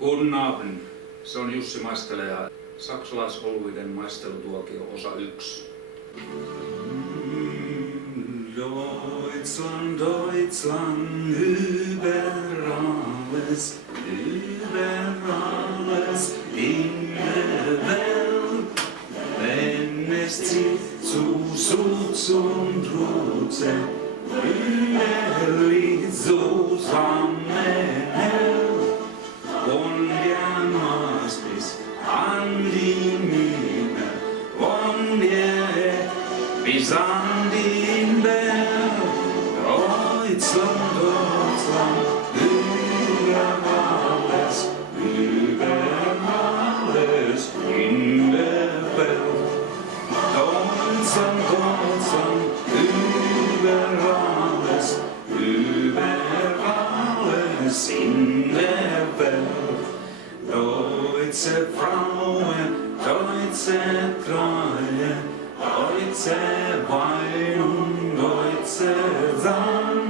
Guten Abend. Se on Jussi Maistele ja saksalaisoluiden maistelutuokio osa 1. Deutschland, Deutschland, über alles in der Welt. Wenn es zieht zu Schutz und Ruhe, überall zusammenhält. Und der Mast bis an die Mühne, von der bis an den Berg. Deutschland, Deutschland, über alles in der Welt. Deutschland, Deutschland, über alles in der Welt. Deutsche Frauen, deutsche Treue, deutsche Wein und deutsche Sang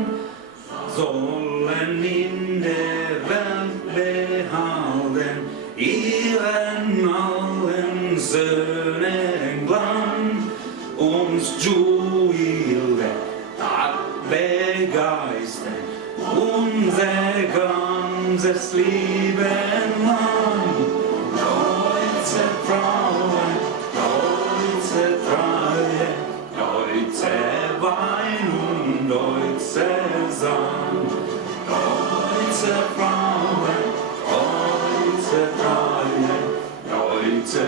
sollen in der Welt behalten ihren allen Söhnen Glanz. Uns Juwele hat begeistert unser ganzes Leben lang. Deutsche Frauen, deutsche Treue, deutsche Wein und deutsche Sang. Deutsche Frauen, deutsche Treue, deutsche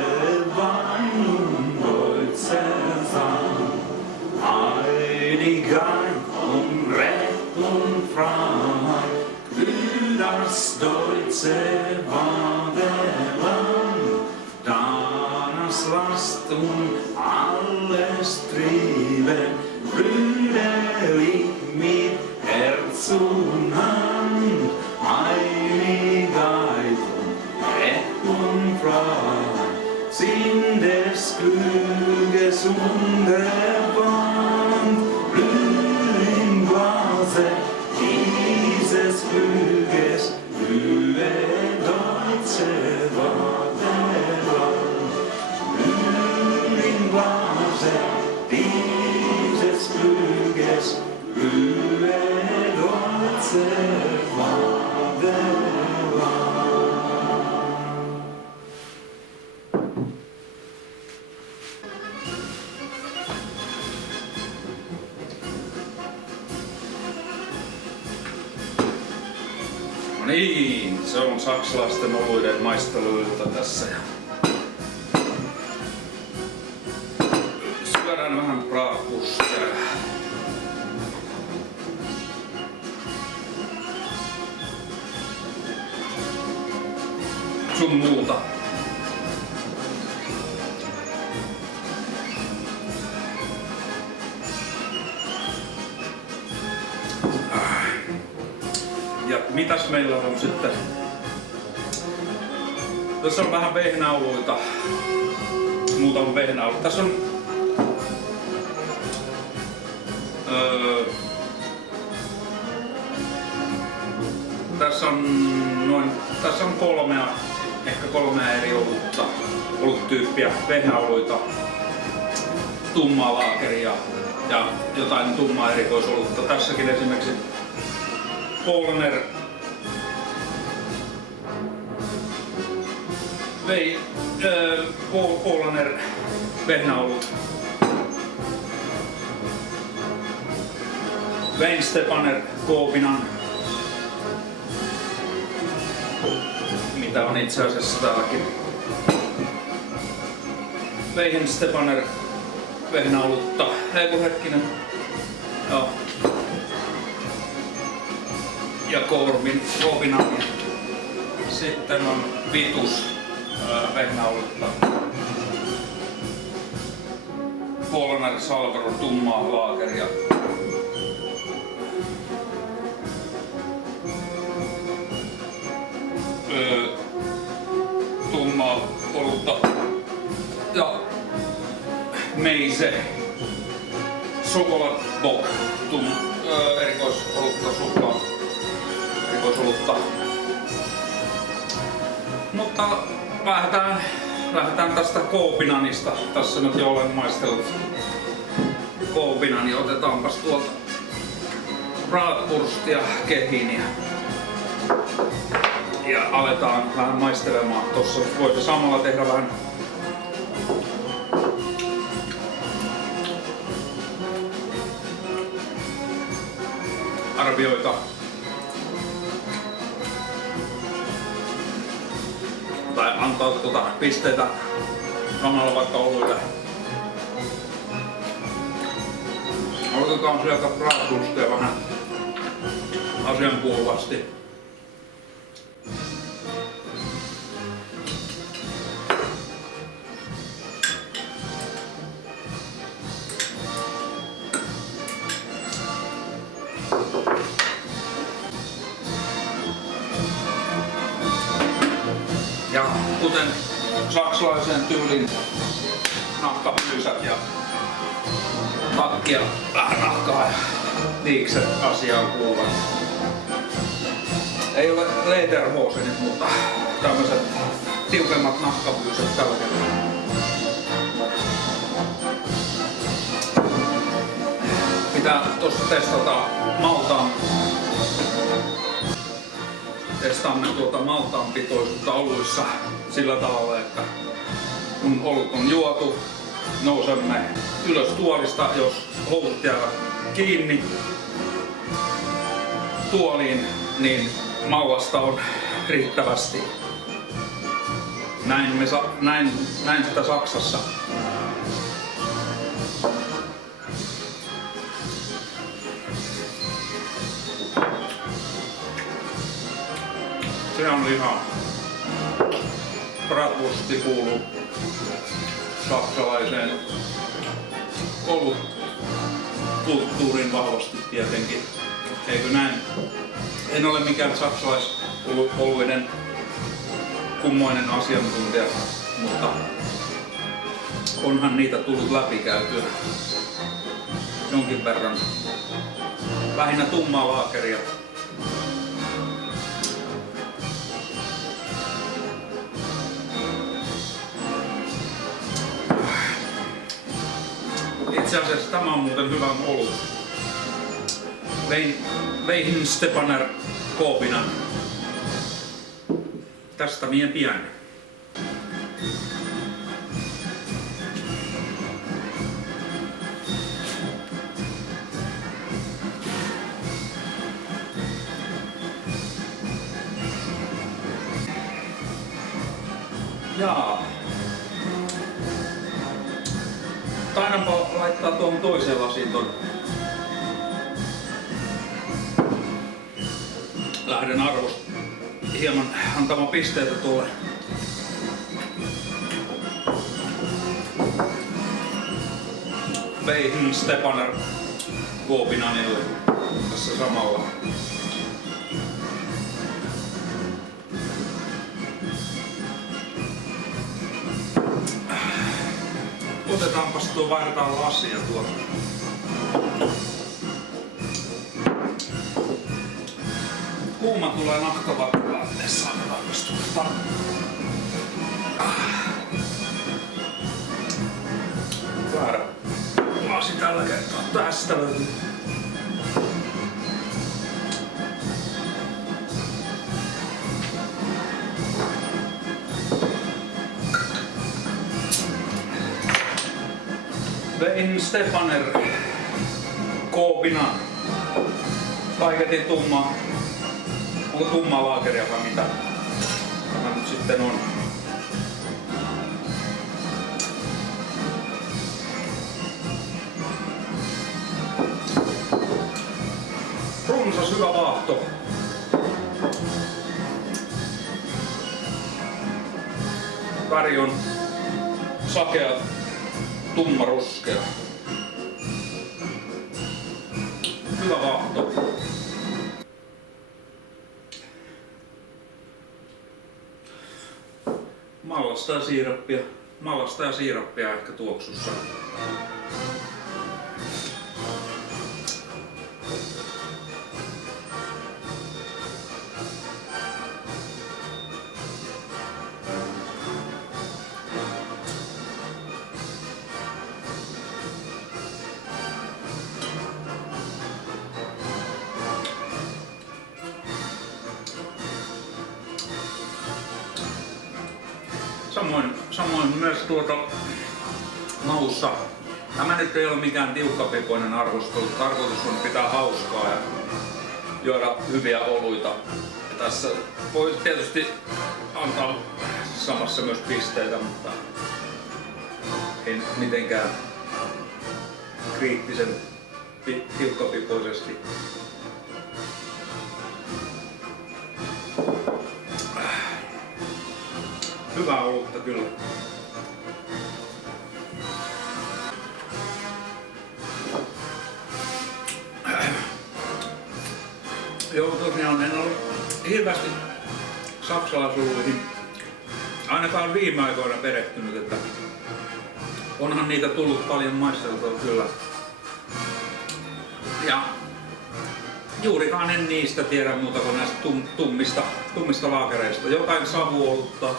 Wein und deutsche Sang. Einigkeit und Recht und Freiheit, das deutsche Vaterland. Danach lasst uns alles trieben, brüderlich mit Herz und Hand. Einigkeit und Recht und Freiheit sind des Glückes Unterband. Blüh im Glase dieses Glückes, blühe deutsche Vaterland. Blüh im Glase dieses Glückes, blühe deutsche Vaterland. Niin, se on saksalaisten oluiden maisteluilta tässä. Syödään vähän Bratwurstia sun muuta. Ja mitäs meillä on sitten? Tässä on vähän vehnäoluita. Muutama vehnäolu. Tässä on tässä on ehkä kolmea eri oluttyyppiä. Vehnäoluita, tummaa laakeria ja jotain tummaa erikoisolutta. Tässäkin esimerkiksi Polaner vehnäolut. Weinstepaner Koopinan, mitä on itse asiassa täälläkin. Weihenstepaner vehnäolutta. Eiku hetkinen. Joo. Ja Koopinan. Sitten on Vitus vehnäolutta. Polaner Salvador tummaa laakeria. Tummaa olutta ja Meise Chocolate Bock erikoisolutta suklaa erikoisolutta. Mutta lähdetään tästä Koopinanista. Tässä nyt jo olen maistellut Koopinan, niin otetaanpas tuolta bratwurstia kehiin ja aletaan vähän maistelemaan. Tossa voisi samalla tehdä vähän arvioita tai antaa pisteitä samalla vaikka oluille. Otetaan sieltä bratwurstia vähän asiankuuluvasti. Ja kuten saksalaisen tyylin nahkahyysät ja takkia vähän nahkaa ja liikset asiaan kuuluvat. Ei ole lederhosenit, mutta tämmöiset tiukemmat nahkapyyset tällä kertaa. Pitää tossa testata maltaan. Testaamme maltaan pitoisuutta oluissa sillä tavalla, että kun olut on juotu, nousemme ylös tuolista, jos housut jäävät kiinni tuoliin, niin mallasta on riittävästi. Näin sitä Saksassa. Se on liha. Bratwursti kuuluu saksalaiseen olutkulttuuriin vahvasti tietenkin. Eikö näin? En ole mikään saksalaisoluiden kummoinen asiantuntija, mutta onhan niitä tullut läpikäytyä jonkin verran. Lähinnä tummaa laakeria. Itse asiassa tämä on muuten hyvä olut. Weihenstephaner Koopinan. Tästä mien pian. Jaa. Taidanpa laittaa tuohon toiseen lasiin ton. Lähden hieman antamaan pisteitä tuolle Weihenstephaner Koopinanille tässä samalla. Otetaanpas tuo, vaihdetaan lasia tuolla. Kuuma tulee nahkavaatteessa valmistusta. Väärä lasi tällä kertaa. Tästä löytyy. Weihenstephaner Koopinan. Kaiketin tummaa. Onko tummaa laakeria vai mitä? Tämä nyt sitten on. Runsas hyvä vaahto. Väri on sakea, tummaruskea. Hyvä vaahto. Mallasta ja siirappia ehkä tuoksussa. Samoin myös maussa. Tämä nyt ei ole mikään tiukkapipoinen arvostelu. Tarkoitus on pitää hauskaa ja juoda hyviä oluita. Tässä voi tietysti antaa samassa myös pisteitä, mutta en mitenkään kriittisen tiukkapipoisesti. Hyvää olutta kyllä. Joo, tosiaan en ole hirveästi saksalaisoluihin ainakaan viime aikoina perehtynyt, että onhan niitä tullut paljon maisteltua kyllä. Ja juurikaan en niistä tiedä muuta kuin näistä tummista laakereista. Jotain savuolutta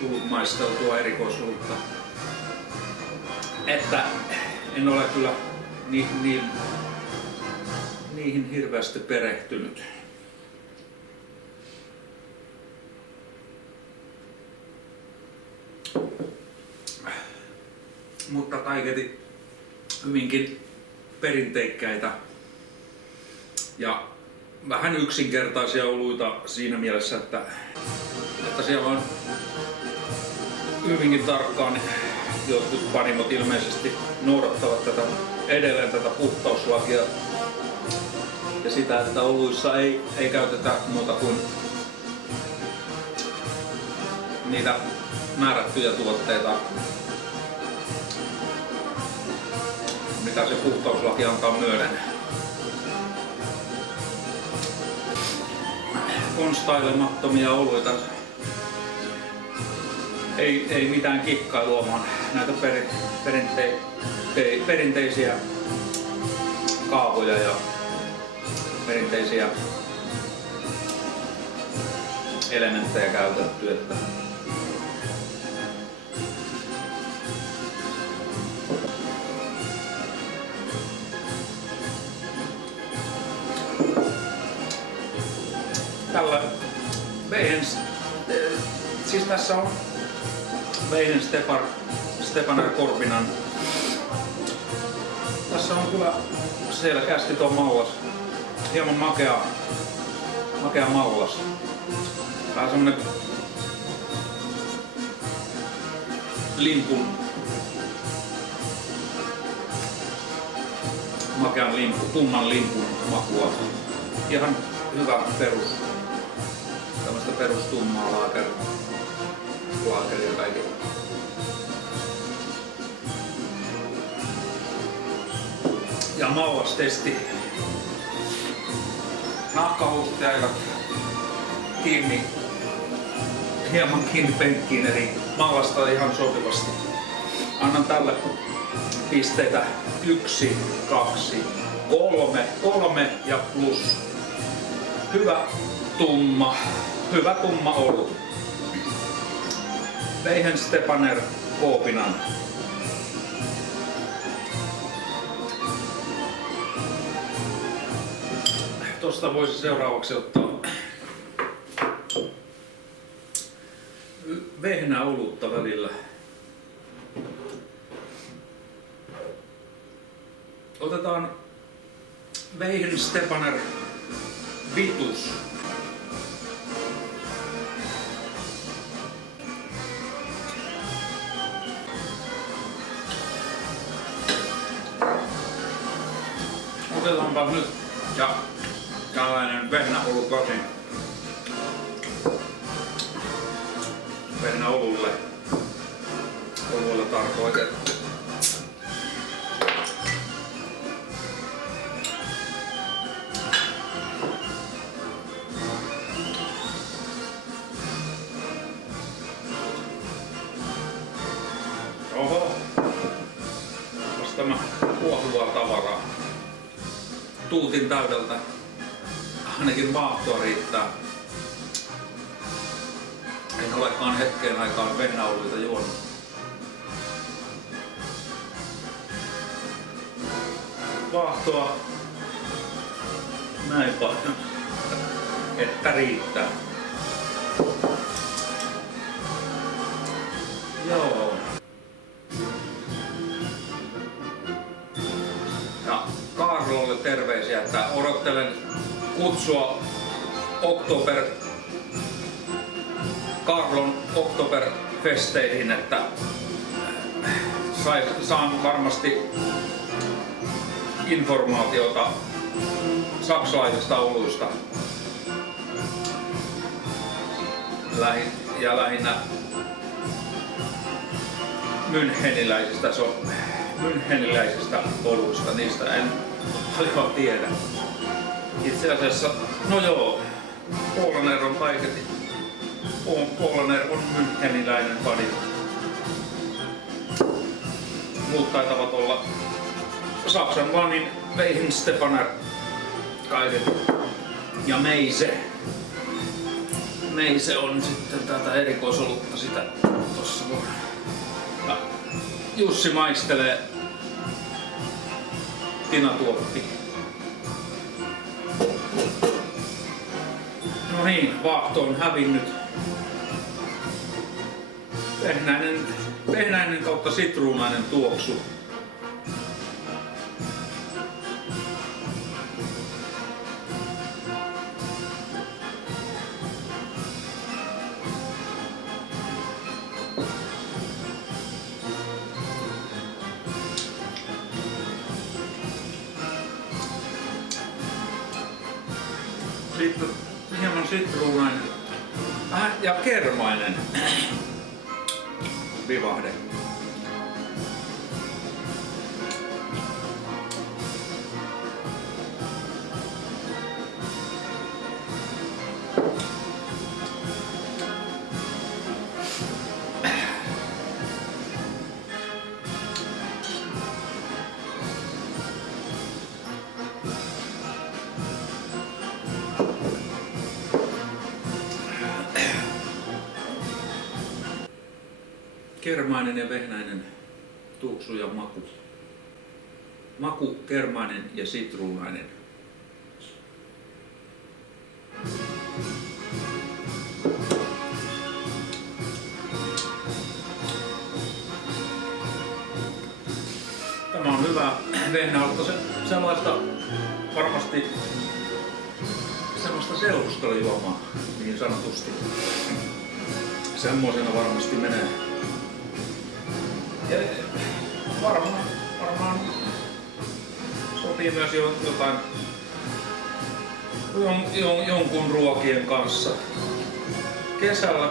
tullut maisteltua, erikoisolutta. Että en ole kyllä niihin hirveästi perehtynyt. Mutta kaiketi hyvinkin perinteikkäitä ja vähän yksinkertaisia oluita siinä mielessä, että siellä on hyvinkin tarkkaan jotkut panimot ilmeisesti noudattavat edelleen tätä puhtauslakia ja sitä, että oluissa ei käytetä muuta kuin niitä määrättyjä tuotteita, mitä se puhtauslaki antaa myöden. Konstailemattomia oluita. Ei mitään kikkailua, vaan näitä perinteisiä kaavoja ja perinteisiä elementtejä käytetty. Että tällä siis tässä on Stepaner Corbinan. Tässä on kyllä selkeästi tuo mallas. Hieman makea mallas. Vähän semmonen makean tumman limpun makua. Ihan hyvä tämmöistä perustummaa laakeria kaikilla. Ja mallastesti. Nahkahousut jäivät hieman kiinni penkkiin, eli mallasta ihan sopivasti. Annan tälle pisteitä 1, 2, 3 ja plus. Hyvä tumma olut. Weihen Stepaner Corbinan. Tosta voisi seuraavaksi ottaa vehnää olutta välillä. Otetaan Weihen Stepaner Vitus. Otetaanpa nyt ja tällainen vehnäolukasi. Vehnäolulle tarkoitettu. Oho, onpas tämä kuohuvaa tavaraa. Tuutin täydeltä. Ainakin vaahtoa riittää. En olekaan hetkeen aikaan vehnäoluita juonut. Vaahtoa näin paljon, että riittää. että odottelen kutsua Karlon Oktoberfesteihin, että saan varmasti informaatiota saksalaisista oluista ja lähinnä müncheniläisistä oluista. Niistä en paljon tiedä. Itse asiassa, no joo, Paulaner on kaiketi. Paulaner on müncheniläinen padi. Muut taitavat olla Saksan vannin Weihenstephaner kaiket. Ja Meise on sitten tätä erikoisolutta sitä tossa voi. Ja Jussi maistelee Tinatuoppi. No niin, vaahto on hävinnyt. Vehnäinen kautta sitruunainen tuoksu. Sitten hieman sitruunainen ja kermainen vivahde. Kermainen ja vehnäinen tuoksu ja maku. Maku, kermainen ja sitruunainen. Tämä on hyvä vehnäolutta, sellaista varmasti sellaista seurustelujuomaa niin sanotusti. Semmoisena varmasti menee. Ja varmaan sopii myös jonkun ruokien kanssa. Kesällä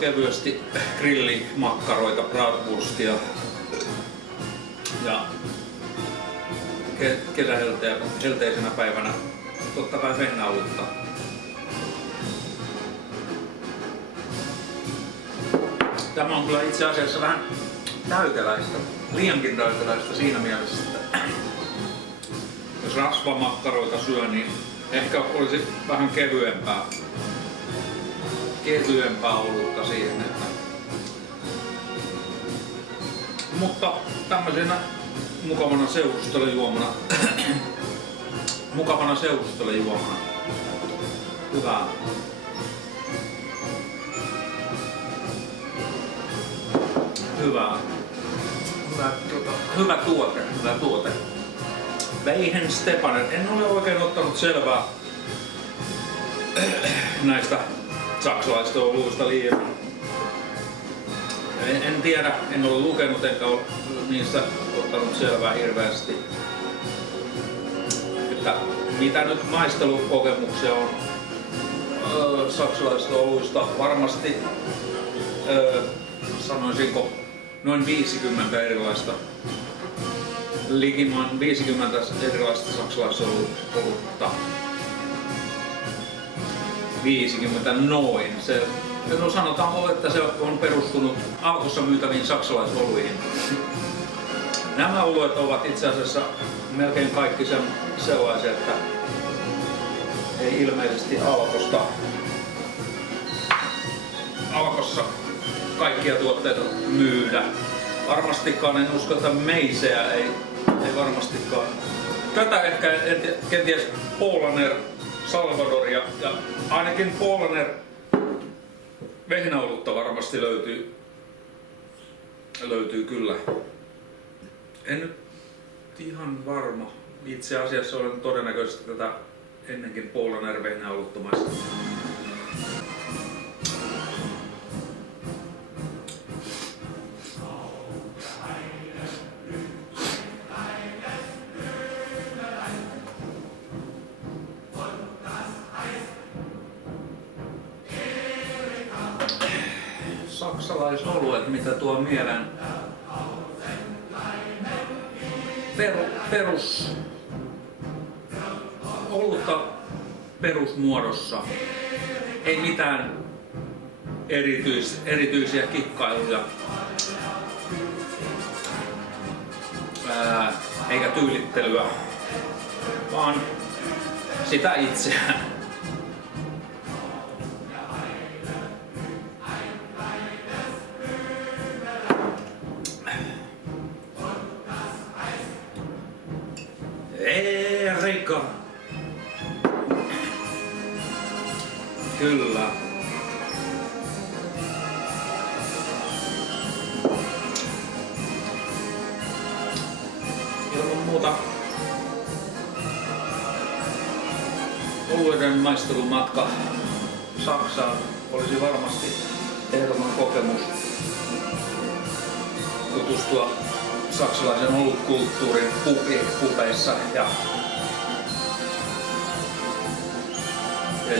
kevyesti grillimakkaroita, bratwurstia ja kesähelteisenä päivänä totta kai vehnäolutta. Tämä on kyllä itse asiassa vähän täyteläistä, liiankin täyteläistä siinä mielessä, että jos rasvamakkaroita syö, niin ehkä olisi vähän kevyempää olutta siihen. Että... Mutta tämmöisenä mukavana seurustelujuomana, hyvää. Hyvä tuote. Weihenstephaner. En ole oikein ottanut selvää näistä saksalaisista oluista liian. En tiedä, en ole lukenut enkä ole niistä ottanut selvää hirveästi. Että mitä nyt maistelukokemuksia on saksalaisista oluista? Varmasti sanoisinko noin 50 erilaista, likimain 50 erilaista saksalaisolutta. 50 noin. No sanotaan, että se on perustunut Alkossa myytäviin saksalaisoluihin. Nämä oluet ovat itse asiassa melkein kaikki sellaisia, että ei ilmeisesti Alkossa kaikkia tuotteita myydä. Varmastikaan en usko, että Meiseä ei varmastikaan. Tätä ehkä kenties Paulaner, Salvadoria ja ainakin Paulaner vehnäolutta varmasti löytyy kyllä. En nyt ihan varma. Itse asiassa olen todennäköisesti tätä ennenkin Polar Nerveinä oluttomasta. Saksalaisoluet, mitä tuo mieleen. Perus olutta perusmuodossa. Ei mitään erityisiä kikkailuja. Eikä tyylittelyä, vaan sitä itseään. Erika. Kyllä. Ilman muuta oluiden maistelumatka Saksaan olisi varmasti ehdoton kokemus tutustua saksalaisen olutkulttuurin pubeissa ja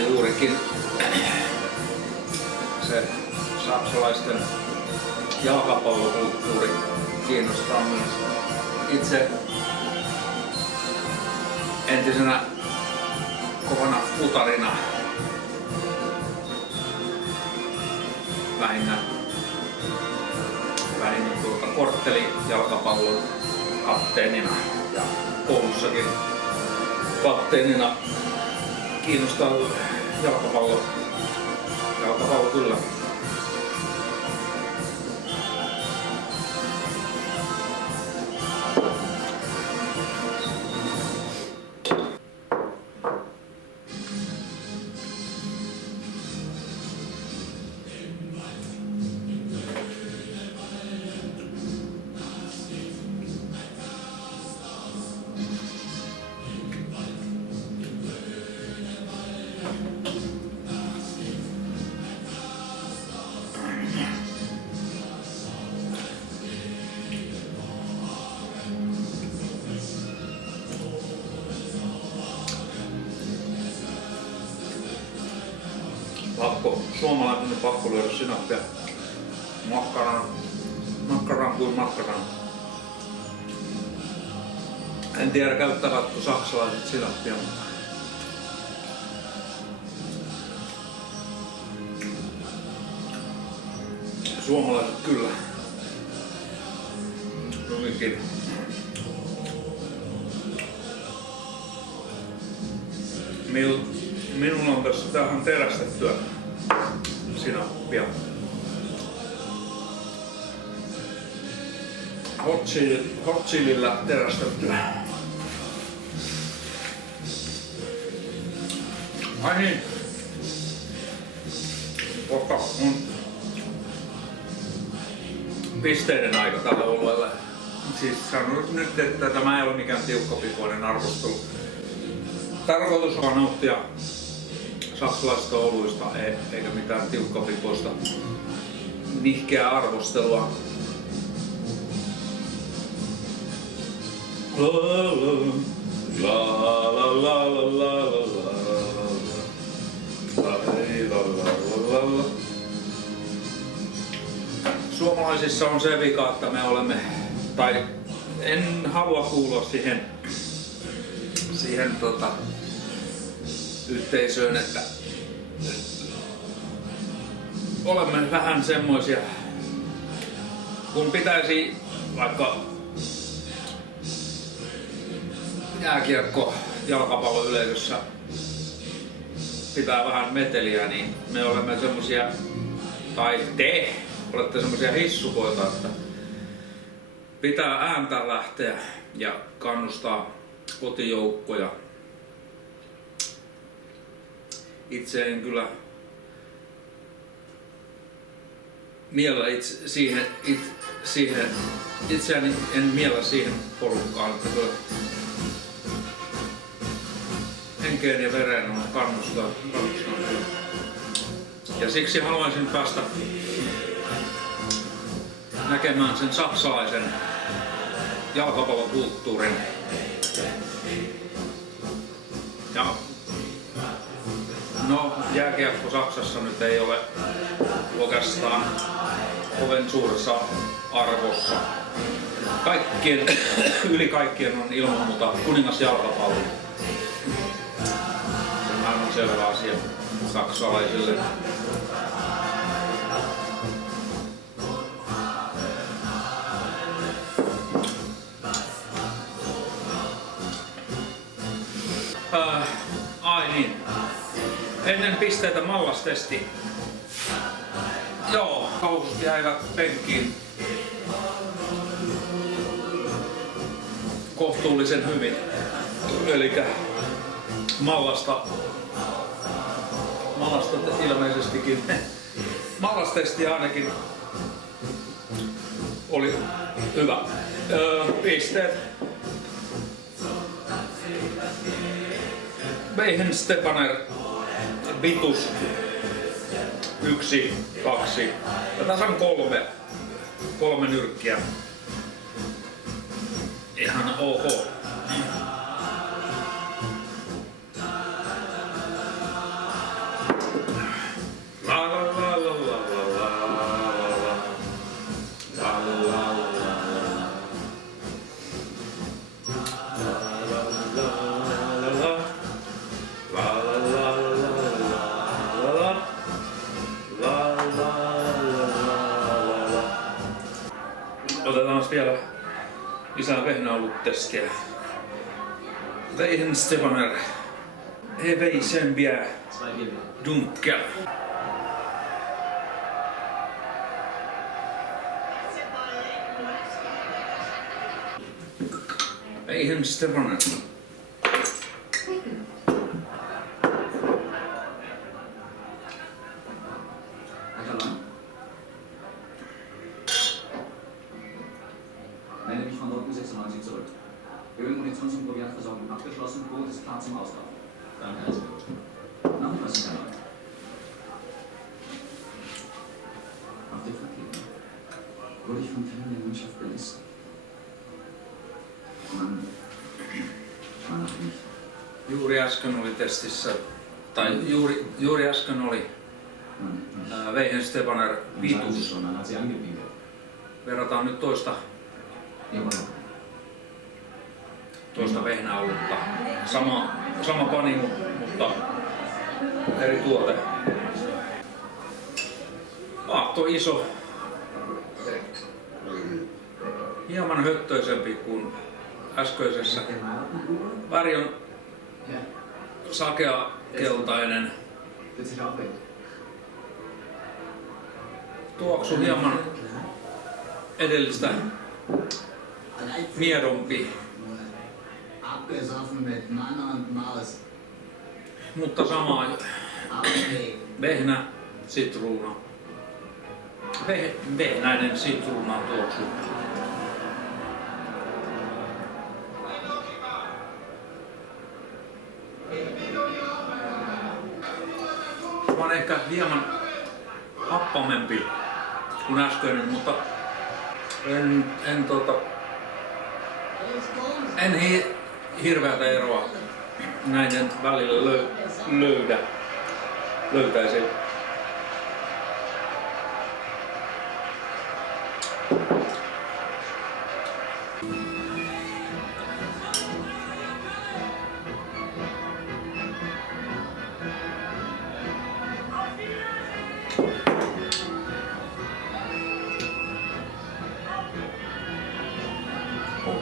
juurikin se saksalaisten jalkapallokulttuuri kiinnostaa myös. Itse entisenä kovana futarina lähinnä korttelijalkapallon kapteenina ja koulussakin kapteenina kiinnostaa jalkapallo kyllä. Suomalainen on pakko lyödä sinappia makkaraan kuin makkaraan. En tiedä käyttävätkö saksalaiset sinappia, mutta suomalaiset kyllä. Hyvinkin. Minulla on tässä tähän terästettyä sinappia. Hot chilillä terästettyä. Ai niin. Kohta on pisteiden aika tällä oluelle. Siis sanon nyt, että tämä ei ole mikään tiukkapikoinen arvostelu. Tarkoitus on nauttia saksalaisista oluista eikä mitään tiukkapikoista nihkeää arvostelua. Suomalaisissa on se vika, että me olemme, tai en halua kuulua siihen yhteisöön, että olemme vähän semmoisia, kun pitäisi vaikka jääkiekko jalkapalloyleisössä pitää vähän meteliä, niin me olemme semmoisia, tai te olette semmoisia hissukoita, että pitää ääntää lähteä ja kannustaa kotijoukkoja. Itse en kyllä miellä itseäni en miellä siihen porukkaan, että kyllä henkeen ja vereen on kannustaa. Ja siksi haluaisin päästä näkemään sen saksalaisen jalkapallokulttuurin. Ja no, jääkiekko Saksassa nyt ei ole oikeastaan kovin suuressa arvossa. Yli kaikkien on ilman muuta kuningasjalkapallo. Se on aivan selvä asia saksalaisille. Ai niin. Ennen pisteitä mallastesti. Joo, housut jäivät penkkiin kohtuullisen hyvin. Elikkä mallasta ilmeisestikin. Mallastesti ainakin oli hyvä. Pisteet. Weihen Stepaner Vitus 1, 2 ja tasan 3 nyrkkiä. Ihan ok. La la la la la la la la Otetaan vielä lisää vehnäoluttestia. Weihen Stepaner. Heveisempiä dunkkel. Weihen Stepaner. Melde mich von dort 96 zurück. Ölmunitions- und Proviantversorgung abgeschlossen, Boot ist klar zum Auslauf. Danke, alles gut. Noch etwas in der Nacht. Auf den Verkehr wurde ich von Teilen der Mannschaft belästigt. Man war noch nicht. Juuri äsken oli testissä, tai juuri äsken oli Weihen Stepaner Vitus. Man hat sie angebietet. Verrataan nyt toista vehnäolutta. Sama panimo, mutta eri tuote. Vaahto iso. Hieman höttöisempi kuin äskeisessä. Väri on sakea keltainen. Tuoksu hieman edellistä miedompi, mutta sama vehnä, sitruuna. Vehnäinen sitruunan tuoksu. Tämä on ehkä hieman happamempi kuin äskeinen, mutta en hirveätä eroa näiden välillä löytäisi.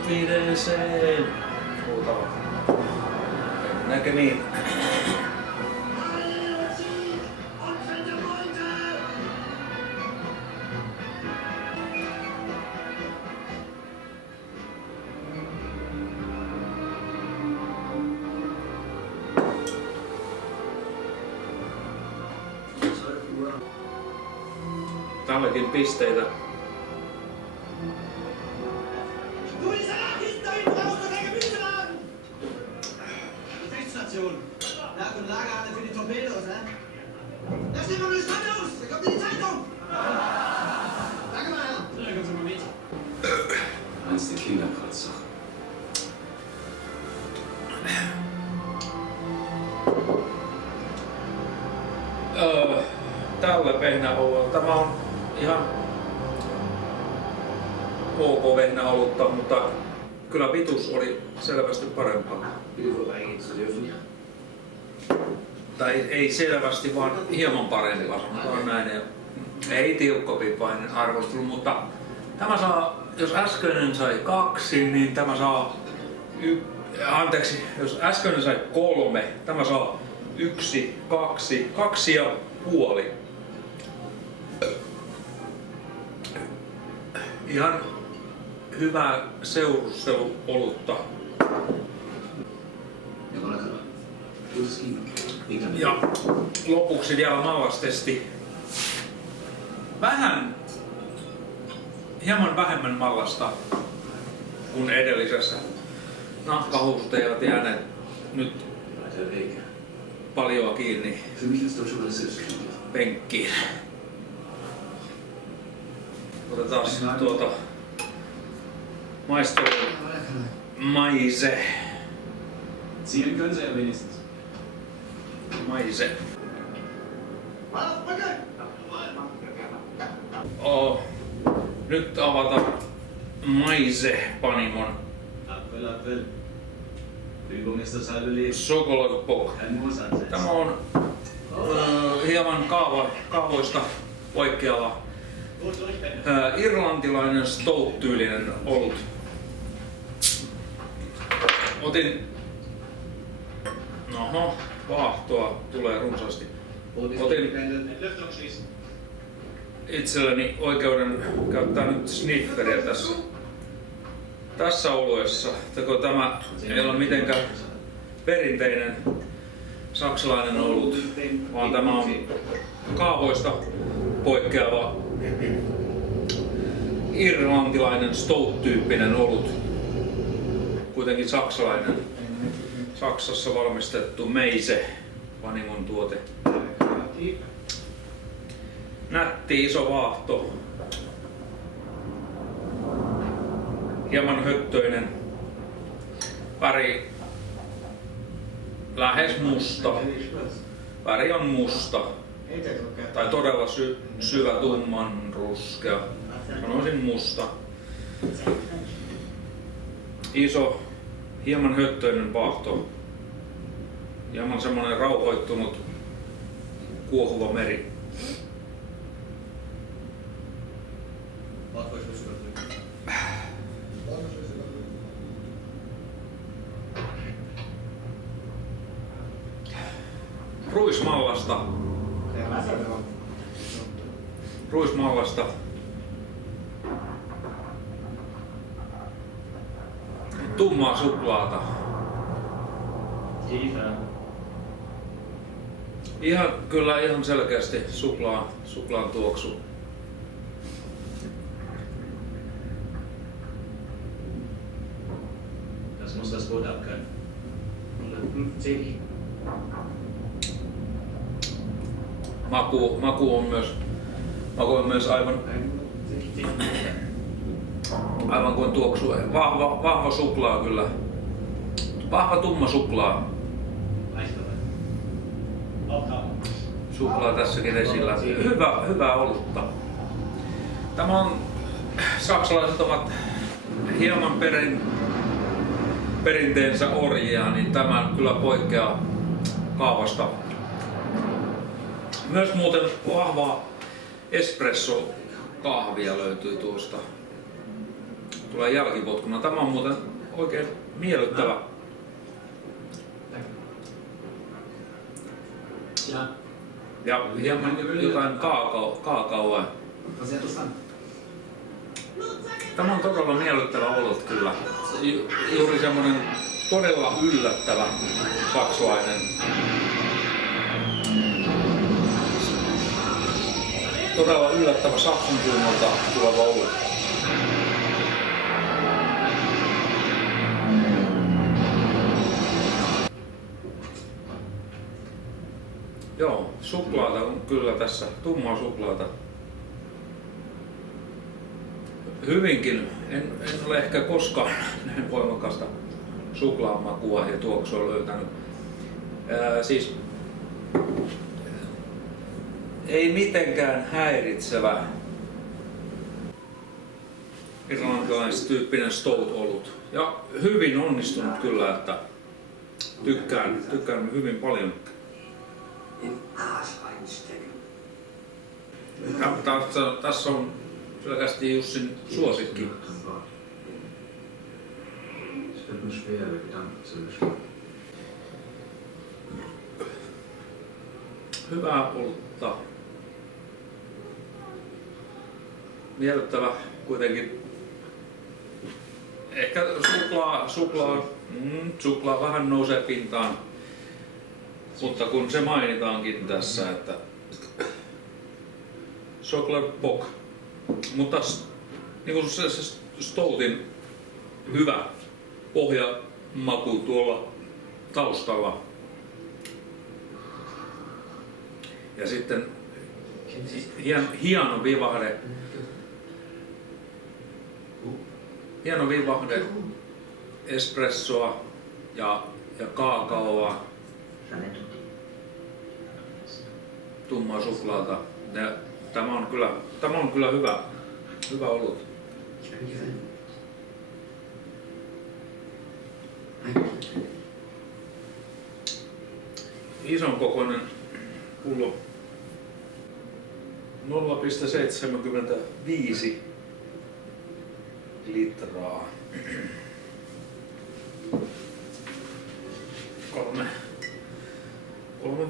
Viideeseen. Huutava. Näkemiin. Tälläkin pisteitä. Station. Ja, guten Lagerhalle für die Torpedos, hä? Da steht mal eine Stadt aus! Da kommt in die Zeitung! Danke mal, Herr. Ja, kommen Sie mal mit. Eins der Kinderkreuzsachen. Tällä vehnäolulla. Tämä on ihan ok vehnäolutta, mutta kyllä Vitus oli selvästi parempaa. Tai ei selvästi, vaan hieman parempaa, sanotaan näin. Ei tiukkopipainen arvostelu, mutta tämä saa, jos äskeinen sai 2, niin tämä saa anteeksi, jos äskeinen sai 3, tämä saa 1, 2, 2,5. Ihan hyvää seurusteluolutta. Ja lopuksi vielä mallastesti. Hieman vähemmän mallasta kuin edellisessä. Nahkahousut eivät jääneet nyt paljoa kiinni penkkiin. Otetaan tuota maistelun maise. Zielen können Sie ja wenigstens. Maise. Nyt avataan Maise-panimon Appel. Übung ist das halbe Leben. Chocolate-Bock. Ein Mussansatz. Tämä on hieman kaavoista poikkeava irlantilainen stout-tyylinen olut. Vaahtoa tulee runsaasti. Otin itselleni oikeuden käyttää nyt snifferiä tässä oluessa. Tämä ei ole mitenkään perinteinen saksalainen olut, vaan tämä on kaavoista poikkeava irlantilainen stout-tyyppinen olut. Kuitenkin saksalainen. Saksassa valmistettu Meise-panimon tuote. Nätti iso vaahto. Hieman höttöinen. Väri lähes musta. Väri on musta. Tai todella syvä tumman ruskea. Sanoisin musta. Iso, hieman höttöinen vaahto. Hieman semmonen rauhoittunut, kuohuva meri. Ruismallasta. Tummaa suklaata. Kyllä ihan selkeästi suklaan tuoksu. Das muss das Boot abkönnen. 150. Maku on myös aivan kuin tuoksu. Vahva suklaa kyllä. Vahva tumma suklaa. Suklaa tässäkin esillä. Hyvää olutta. Tämä on, saksalaiset ovat hieman perinteensä orjia, niin tämä kyllä poikkeaa kaavasta. Myös muuten vahvaa espresso-kahvia löytyy tuosta. Tulee jälkipotkuna. Tämä on muuten oikein miellyttävä. Ja hieman jotain kaakaoa. Tämä on todella miellyttävä olut kyllä. Juuri semmonen todella yllättävä saksalainen. todella yllättävä Saksan suunnalta tuleva olut. Joo, suklaata on kyllä tässä, tummaa suklaata. Hyvinkin, en ole ehkä koskaan näin voimakasta suklaamakua ja tuoksua löytänyt. Siis ei mitenkään häiritsevä irlantilaistyyppinen stout-olut. Ja hyvin onnistunut kyllä, että tykkään hyvin paljon. Tässä on selkeästi Jussin suosikki. Hyvää olutta. Miellyttävä kuitenkin. Ehkä suklaa vähän nousee pintaan. Mutta kun se mainitaankin tässä, että chocolate bock. Mutta niin kuin se stoutin hyvä pohjamaku tuolla taustalla. Ja sitten hieno vivahde espressoa ja kaakaoa, tummaa suklaata. Ja tämä on kyllä hyvä olut. Ison kokoinen pullo 0,75 litraa. 3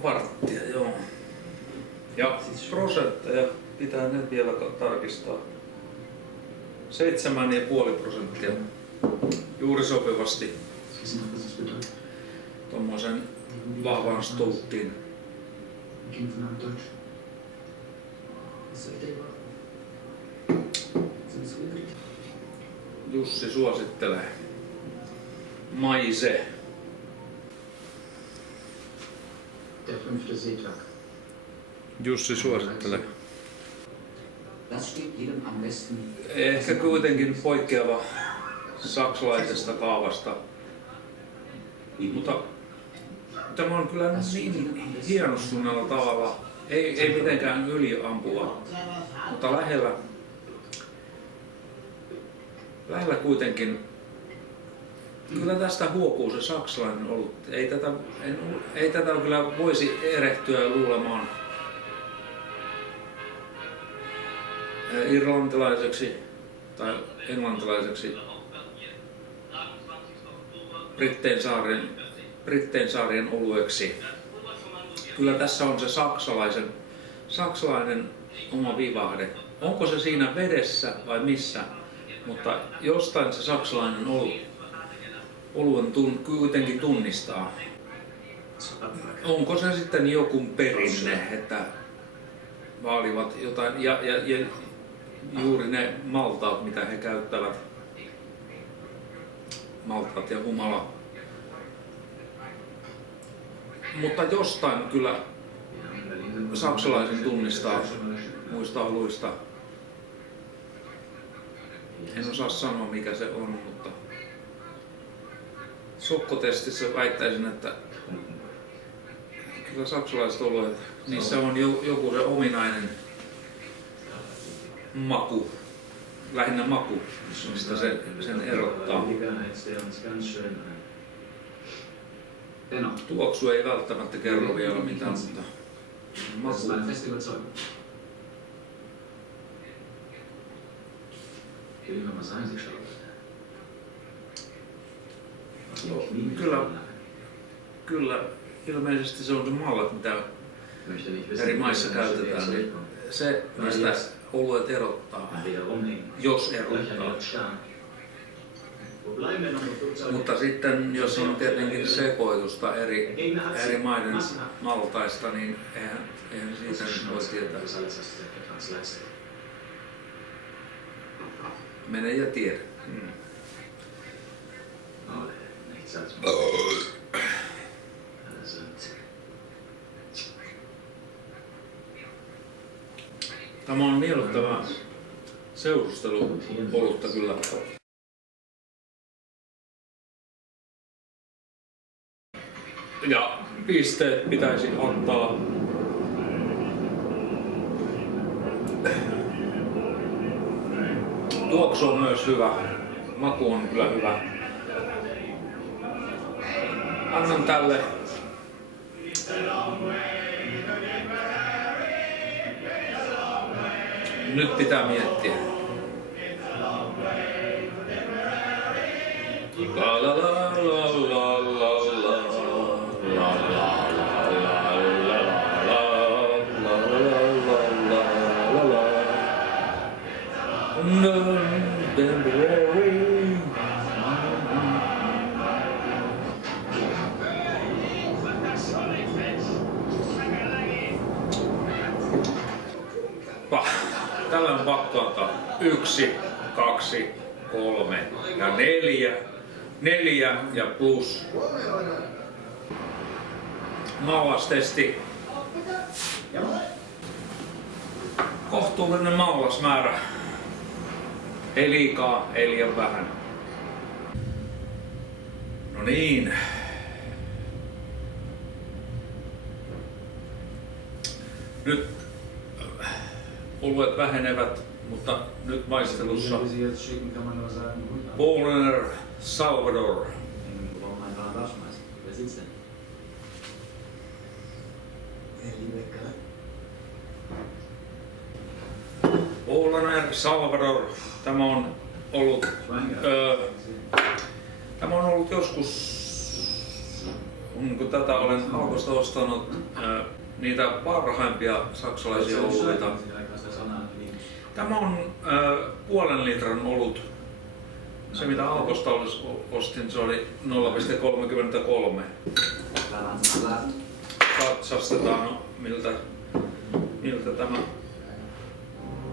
varttia, joo. Ja prosentteja pitää nyt vielä tarkistaa. 7,5%. Juuri sopivasti tommosen vahvan stouttiin. Jussi suosittelee. Maise. Der 5. Seetag. Jussi suosittelee. Das steht jedem am besten. Ehkä kuitenkin poikkeava saksalaisesta kaavasta. Mutta tämä on kyllä niin hienostuneella tavalla. Ei mitenkään yliampua, mutta lähellä kuitenkin. Kyllä tästä huokuu se saksalainen olut. Ei tätä kyllä voisi erehtyä luulemaan irlantilaiseksi tai englantilaiseksi Brittein saarien olueksi. Kyllä tässä on se saksalainen oma vivahde. Onko se siinä vedessä vai missä? Mutta jostain se saksalainen oluen kuitenkin tunnistaa. Onko se sitten joku perinne, että vaalivat jotain ja juuri ne maltaat, mitä he käyttävät, maltaat ja humala. Mutta jostain kyllä saksalaisen tunnistaa muista oluista. En osaa sanoa mikä se on, mutta sokkotestissä väittäisin, että kyllä saksalaiset oluet, niissä on joku se ominainen maku, lähinnä maku, mistä sen erottaa. Tuoksu ei välttämättä kerro vielä mitään, mutta maku. Kyllä, ilmeisesti se on se mallat, mitä eri maissa käytetään, niin se mistä oluet erottaa, jos erottaa. Mutta sitten jos on tietenkin sekoitusta eri maiden maltaista, niin eihän siitä nyt voi tietää. Mene ja tiedä. Tämä on miellyttävää seurustelupolutta kyllä. Ja pisteet pitäisi antaa tuoksu on myös hyvä, maku on kyllä hyvä. Annan tälle nyt pitää miettiä. La la la la la la la. Tällä on pakko antaa 1, 2, 3 ja 4. 4 ja plus. Maalastesti. Kohtuullinen maalasmäärä. Ei liikaa, ei liian vähän. No niin. Nyt oluet vähenevät, mutta nyt maistelussa Paulaner Salvador. Paulaner Salvador. Tämä on ollut joskus, kun tätä olen Alkosta ostanut niitä parhaimpia saksalaisia oluita. Tämä on 0,5 litran olut. Se mitä Alkosta ostin, se oli 0,33. Katsastetaan miltä tämä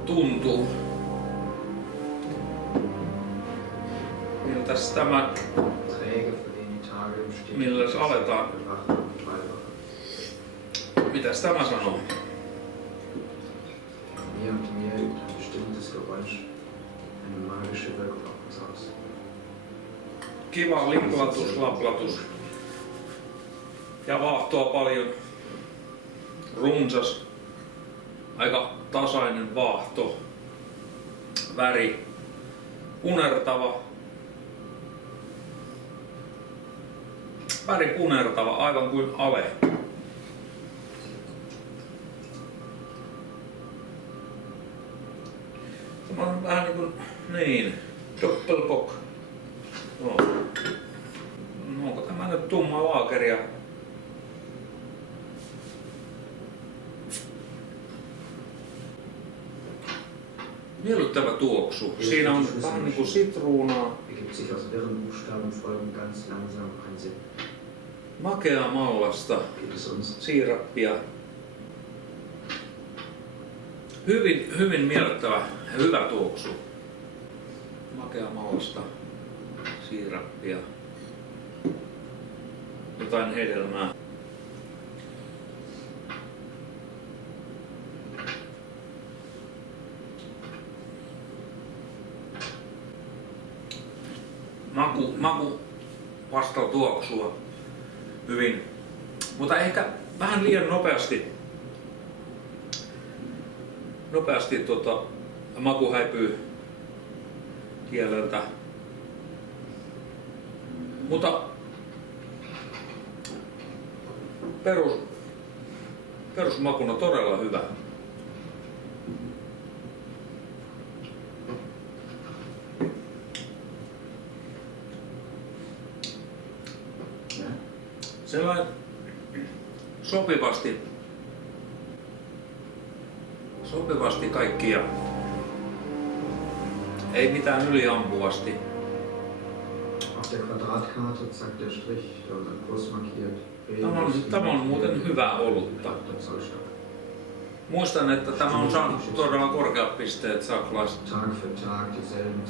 tuntuu. Miltäs tämä, milläs aletaan? Mitäs tämä sanoo? Mir und mir übt ein bestimmtes Geräusch eine magische Wirkung auf uns aus. Kiva liplatus, laplatus. Ja vaahtoa paljon. Runsas. Aika tasainen vaahto. Väri. Punertava. Väri punertava, aivan kuin ale. Tämä on vähän niin kuin, niin, doppelbock. No. Onko tämä nyt tumma laakeria? Miellyttävä tuoksu. Siinä on vähän niin kuin sitruunaa. Ergibt sich aus irren Buchstaben folgen ganz langsam ein Sinn. Makeaa mallasta, siirappia. Hyvin miellyttävä ja hyvä tuoksu. Makeaa mallasta, siirappia, jotain hedelmää. Maku vastaa tuoksua hyvin, mutta ehkä vähän liian nopeasti maku häipyy kieleltä. Mutta perusmakuna todella hyvä. Sellainen sopivasti kaikkia. Ei mitään yliampuvasti. auf der Quadratkarte, zack, der Strich, da und dann groß markiert. Tämä on muuten hyvää olutta. Der Zollstock. Muistan, että tämä on saanut todella korkeat pisteet Tag für Tag dieselben.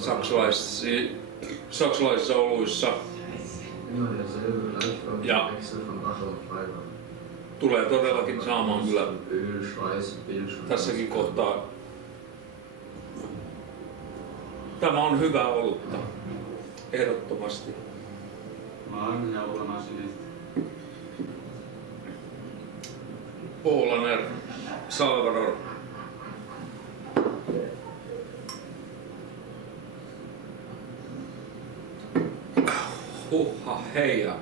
saksalaisissa oluissa. Immer derselbe gleichförmige Ja. Wechsel von Wache und Freiwache. Tulee todellakin saamaan kyllä Öl, Schweiß, Bildschirm. tässäkin kohtaa. Tämä on hyvää olutta. Ehdottomasti. Morgen, Herr Obermaschinist. Polaner, Salvador. Huhha, heija.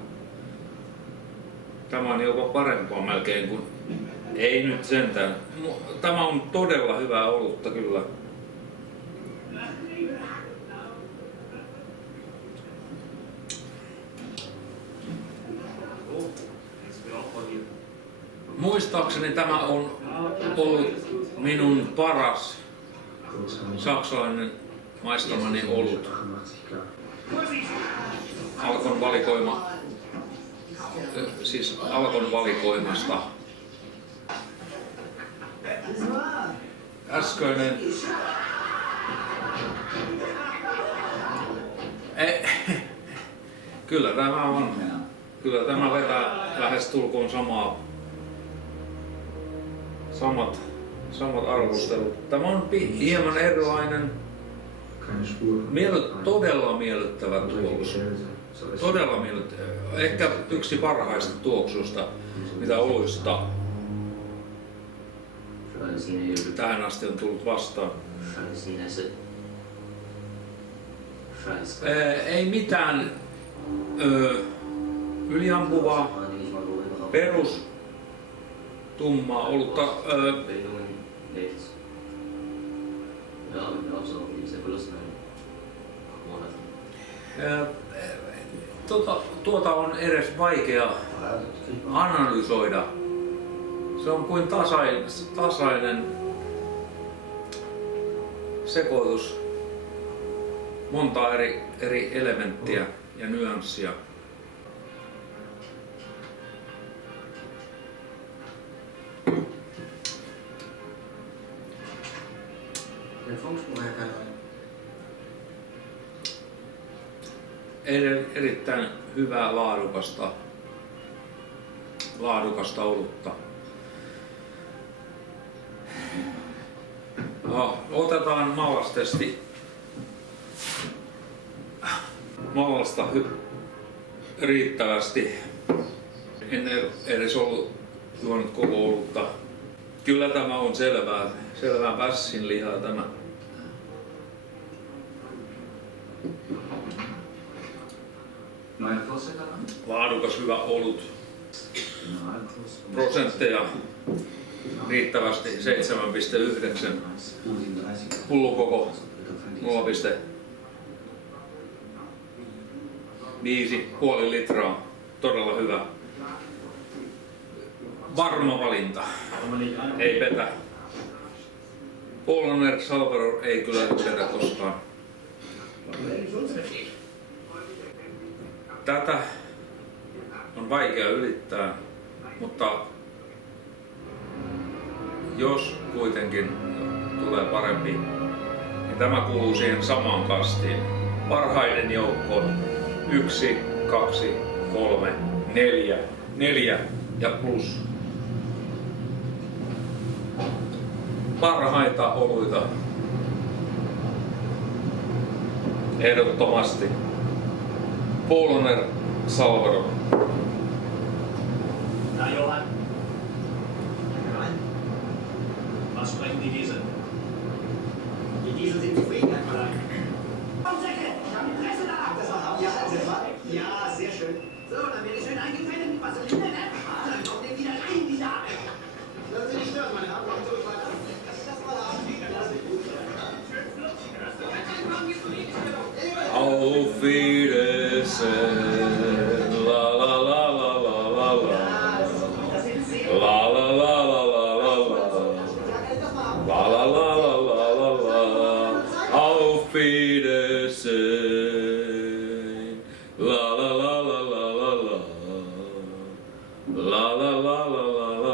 Tämä on jopa parempaa melkein kuin... Ei nyt sentään. Tämä on todella hyvää olutta kyllä. Muistaakseni tämä on ollut minun paras saksalainen maistamani olut. 88 klar. Alkon valikoima, siis Alkon valikoimasta. Äskeinen kyllä tämä vetää lähes tulkoon samat arvostelut. Tämä on hieman erilainen, Keine Spur. todella miellyttävä tuoksu. Todella miellyttävä. Ehkä yksi parhaista tuoksusta, mitä oluista tähän asti on tullut vastaan. Ei mitään yliampuvaa, perus tummaa olutta. Tuota on edes vaikea analysoida. Se on kuin tasainen sekoitus, monta eri elementtiä ja nyanssia. Der Funkspruch, Herr Kaiser. Erittäin hyvää laadukasta olutta. No, otetaan mallastesti. Mallasta riittävästi. En edes ollut juonut koko olutta. Kyllä tämä on selvää pässinlihaa tämä. Neue Vorsätze? Laadukas hyvä olut. Prosentteja riittävästi 7,9. Pullukoko 0,5 litraa. Todella hyvä. Varma valinta. Ei petä. Polaner Salvador ei kyllä petä koskaan. Tätä on vaikea ylittää, mutta jos kuitenkin tulee parempi, niin tämä kuuluu siihen samaan kastiin. Parhaiden joukkoon 1, 2, 3, 4, 4 ja plus. Parhaita oluita. Ehdottomasti. Polaner Salvador. Na Johann, was sprechen die Diesel? Die Diesel sind zufrieden, Herr Kollege. Komm, Säcke, ich habe Interesse da. Das war ja, ja, sehr schön. So, dann werde ich schön eingefettet mit Vaseline, ne? Dann kommt ihr wieder rein, die Dame. Lassen Sie nicht stören, meine Herren. Kommt so weiter. Das war der Abend. Das ist gut. Auf Wiedersehen. La la la la la la la. La la la la la la la. La la la la la la la. Auf Wiedersehen. La La la la la la